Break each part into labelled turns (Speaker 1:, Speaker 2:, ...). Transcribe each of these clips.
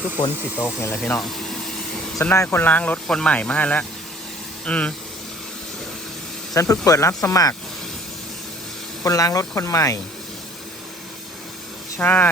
Speaker 1: คือฝนสิตกเนี่ยแหละพี่น้องฉันได้คนล้างรถคนใหม่มาให้แล้ว อืม ฉันเพิ่งเปิดรับสมัคร คนล้างรถคนใหม่ ใช่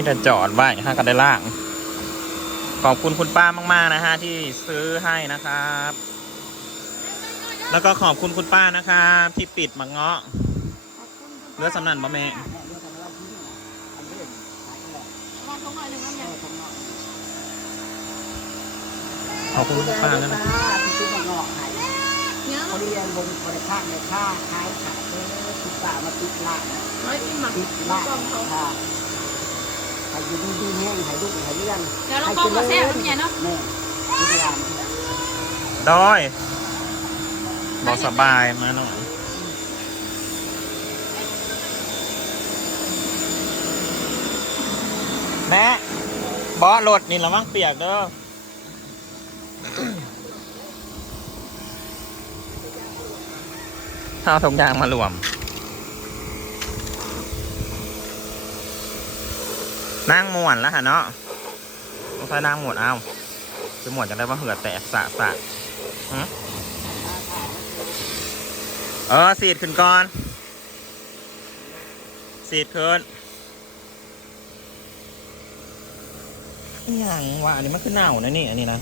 Speaker 1: มีแต่จอดไว้ฮะกันได้ล่าง ขอบคุณคุณป้ามาก ๆ นะฮะที่ซื้อให้นะครับ แล้วก็ขอบคุณคุณป้านะครับที่ปิดหมังเงาะเลือสำนันบะแม่
Speaker 2: ว่าเขาหน่อยหนึ่งแล้วเนี่ย
Speaker 1: ขอบคุณคุณป้าแล้วนะ
Speaker 3: ที่ซื้อมางอกให้
Speaker 2: เนี่ย
Speaker 3: เขาเรียนบนบริษัทในค่าขายขายเออทุกบาทมาติดละ
Speaker 2: ร้อยกินหมัก
Speaker 3: ติด
Speaker 2: ลู
Speaker 3: ละ
Speaker 2: กกองเขา
Speaker 3: ค่ะให้ อยู่ดีดีแห้งให้ลูกให้เรื่อง
Speaker 2: เดี๋ยวเรากองมาแซ่บแล้วเนี่ยเนาะ
Speaker 3: แม่ทุกอย่าง
Speaker 1: ดอยบอกสบายมาหน่อยแม่บอสรถนี่ระวังเปียกเด้อเอาถุงยางมารวม นั่งม่วนแล้วฮะเนาะต้องใช้นั่งหมวนเอาจะหมวนจะได้ว่าเหือแตกสะสะเออสีดขึ้นก่อนสีดขึ้นอย่างว่ะอันนี้มันคือเน่านะนี่อันนี้นะ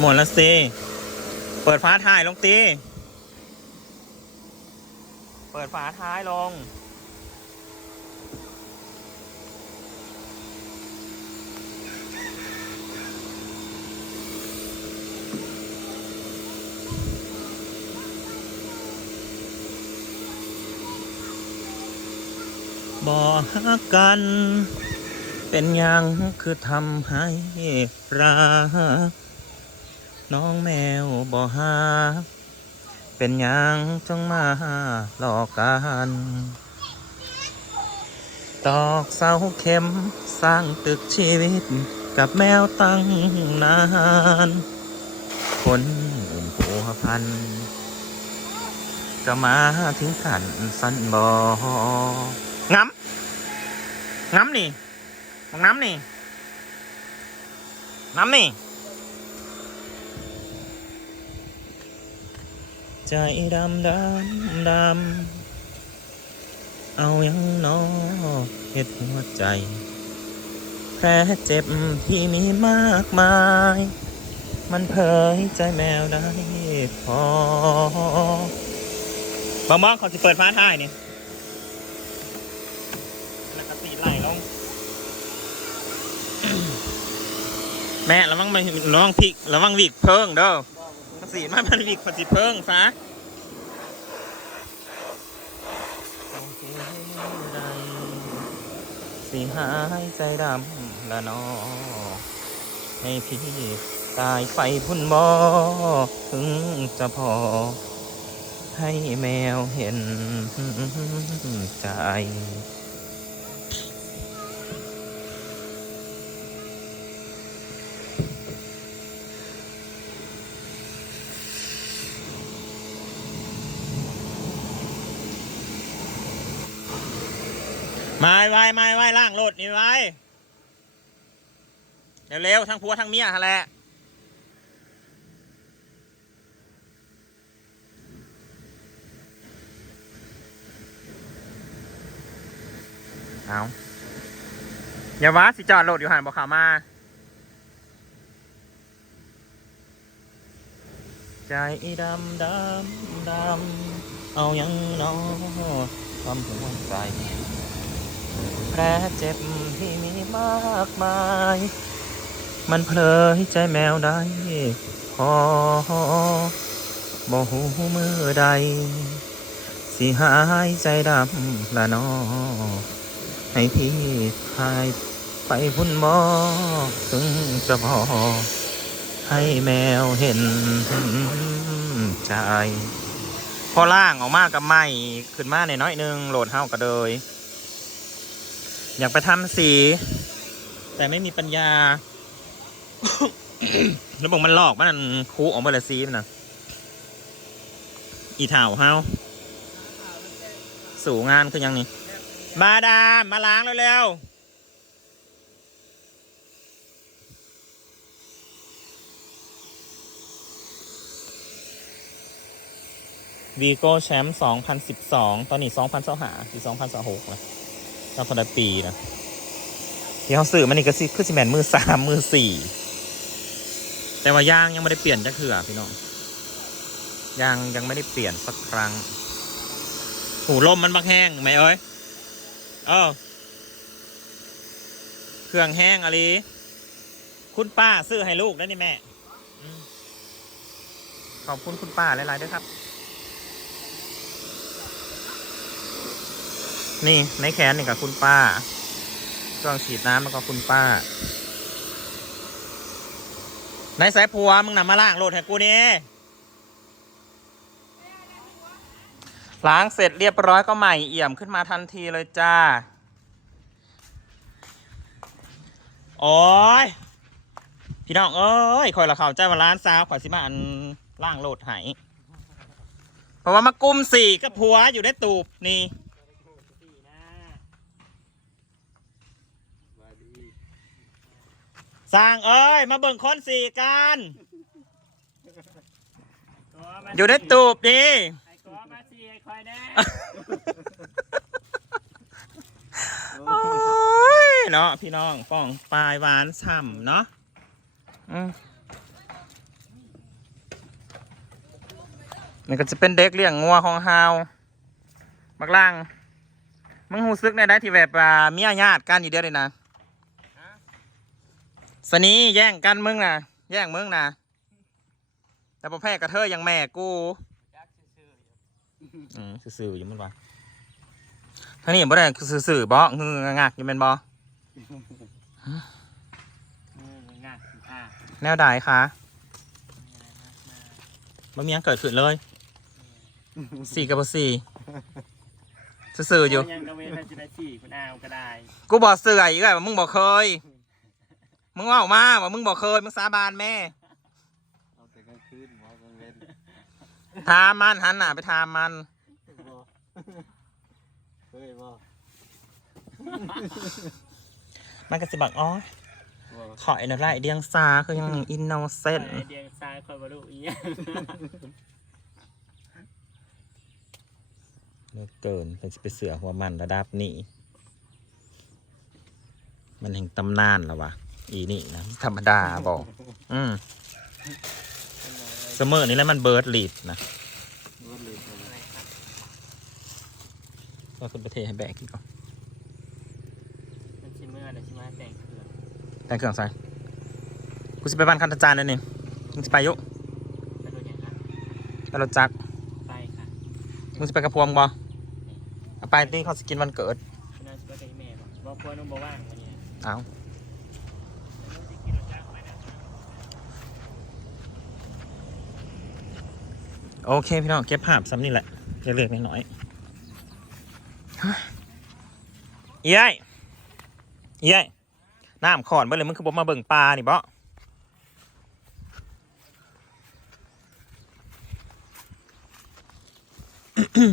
Speaker 1: หมดแล้วสิ เปิดฟ้าท้ายลงตี เปิดฝาท้ายลง บ่ฮักกัน เป็นยังคือทำให้รักน้องแมวบ่ฮัก เป็นยังจงมาหลอกกันตอกเสาเข็มสร้างตึกชีวิต กับแมวตั้งนานคนอุ่มผัวพัน ก็มาถึงขันสันบองำงำนี่มองน้ำนี่น้ำนี่ ใจดำดำดำเอายังนอเห็ดหัวใจ แผลเจ็บที่มีมากมาย มันเผยใจแมวได้พอบางมองเขาจะเปิดฟ้าท้ายนี่แล้วก็สีไหลลง แม่ระวังมันระวังพริกระวังวิกเพิ่งเด้อ สีมามันวิกคนสิเพิ่งฟ้าสีหายใจดำละนอให้พี่ตายไฟพุ่นบอถึงจะพอ ให้แมวเห็นใจ มาไว้มาไว้ล่างรถนี่ไว้เร็วๆทั้งผัวทั้งเมียฮะแหละเอาอย่าว่าสิจอดรถอยู่หันบอกขามา ใจดำดำดำเอายังน้อความหัวใจ แผลเจ็บที่มีมากมาย มันเพลยใจแมวได้พอบ่หูมือใด สิหายใจดำละนอ ให้พี่พายไปพุ่นหมอถึงจะพอ ให้แมวเห็นใจ พอล่างออกมากับไม่ขึ้นมาในน้อยนึงโหลดเฮ้าก็เลย อยากไปทำสี แต่ไม่มีปัญญา แล้วบอกมันหลอกมันคูออกมาละซีมันนะอีเถ่าเฮาสู่งานคือยังนี่มาดามาล้างเร็วๆวีโก้แชมป์2012 ตอนนี้2025ที่2026นะ ตั้งแต่ปีนะที่เขาซื้อมันนี่ก็สิคือสิแมนมือสามมือสี่แต่ว่าย่างยังไม่ได้เปลี่ยนจักเถื่อพี่น้องยางยังไม่ได้เปลี่ยนสักครั้ง หูลมมันบักแห้งไหมเอ้ยเออเครื่องแห้งอะไรคุณป้าซื้อให้ลูกได้นี่แม่อืมขอบคุณคุณป้าหลายๆด้วยครับ นี่ในแขนนี่กับคุณป้าเครื่องฉีดน้ำมันก็คุณป้า ในสายผัวมึงนำมาล้างโหลดให้กูนี่ล้างเสร็จเรียบร้อยก็ใหม่เอี่ยมขึ้นมาทันทีเลยจ้า โอ้ย พี่น้องเอ้ยคอยละเขาใจว่าร้านซาวขอยสิมาอันล่างโหลดให้เพราะว่ามากุมสี่กับผัวอยู่ได้ตูบนี่ สร้างเอ้ย มาเบิ่งคนสี่กันอยู่ได้ตูบดี
Speaker 3: ไอ้กอมาสิไอ้คอยแน่
Speaker 1: โอ้ยเนาะพี่น้องป้องปลายหวานฉ่ำเนาะอืมนี่ก็จะเป็นเด็กเลี้ยงงัวของเฮาบักล่าง มึงหูซึกในได้ที่แบบว่ามีญาติกันอยู่เดียวเลยนะ สนีแย่งกันมึงนะแย่งมึงนะแต่ประเภทกระเทยอย่างแม่กูอืมซื่อๆอยู่มันวะท่านี้บ่ได้คือซื่อๆบ่งืองักอยู่แม่นบ่
Speaker 3: อืมงานสิค่ะ
Speaker 1: แนวใดคะบ่มีหยังเกิดขึ้นเลย สี่กับบ่สี่ซื่อๆอยู่
Speaker 3: ยังกระเวนทันจิได้สี่คุณอาวก็ได้
Speaker 1: กูบอกเสื่อยอีกแล้วว่ามึงบอกเคย มึงว่าออกมาว่ามึงบอกเคยมึงสาบานแม่
Speaker 4: เอาแต่กลางคืนหมอกลางเว้น
Speaker 1: ถามมันหันหน้าไปถามมัน
Speaker 4: บ่เคยบ่
Speaker 1: มันก็สิบอกอ๋อ
Speaker 4: บ่
Speaker 1: ขอไอ้นไรเดียงสาคือยังอินโนเซน
Speaker 3: ไอเดียงซ้ายคอยบรรลุอีก
Speaker 1: เหลือเกินเป็นสิไปเสือหัวมันระดับนี้ มันแห่งตำนานแล้ววะ อีนี่นะธรรมดาบอก อืมเสมอนี่แหล้วมันเบิร์ดลีดนะ
Speaker 4: รถเลย
Speaker 3: อะไรครับ
Speaker 1: ก็ขึ้นไปเทให้แบกกินก่อน
Speaker 3: มันชิเมื่อเดี๋ยวชิมาแต่งเครื่อง
Speaker 1: แต่งเครื่องใส่กูจะไปบ้านคันธจารย์นั่นนี่มึงจะไปอยุ
Speaker 3: ไปดูยังครับ
Speaker 1: ไปรถจักร
Speaker 3: ไปค่ะ
Speaker 1: มึงจะไปกระพวงบ่เอาไปที่เขาสกินวันเกิด
Speaker 3: คุณน่าจะไปกับอีเมลบอกบอกพวกนุ่มบอกว่างวันนี้
Speaker 1: เอา โอเคพี่น้องเก็บภาพซ้ำนี่แหละจะเล็กน้อยๆเฮ้ยเย้ยเย้ยน้ำขอนไปเลยมึงคือบอกมาเบิ่งปลานี่บ่อืม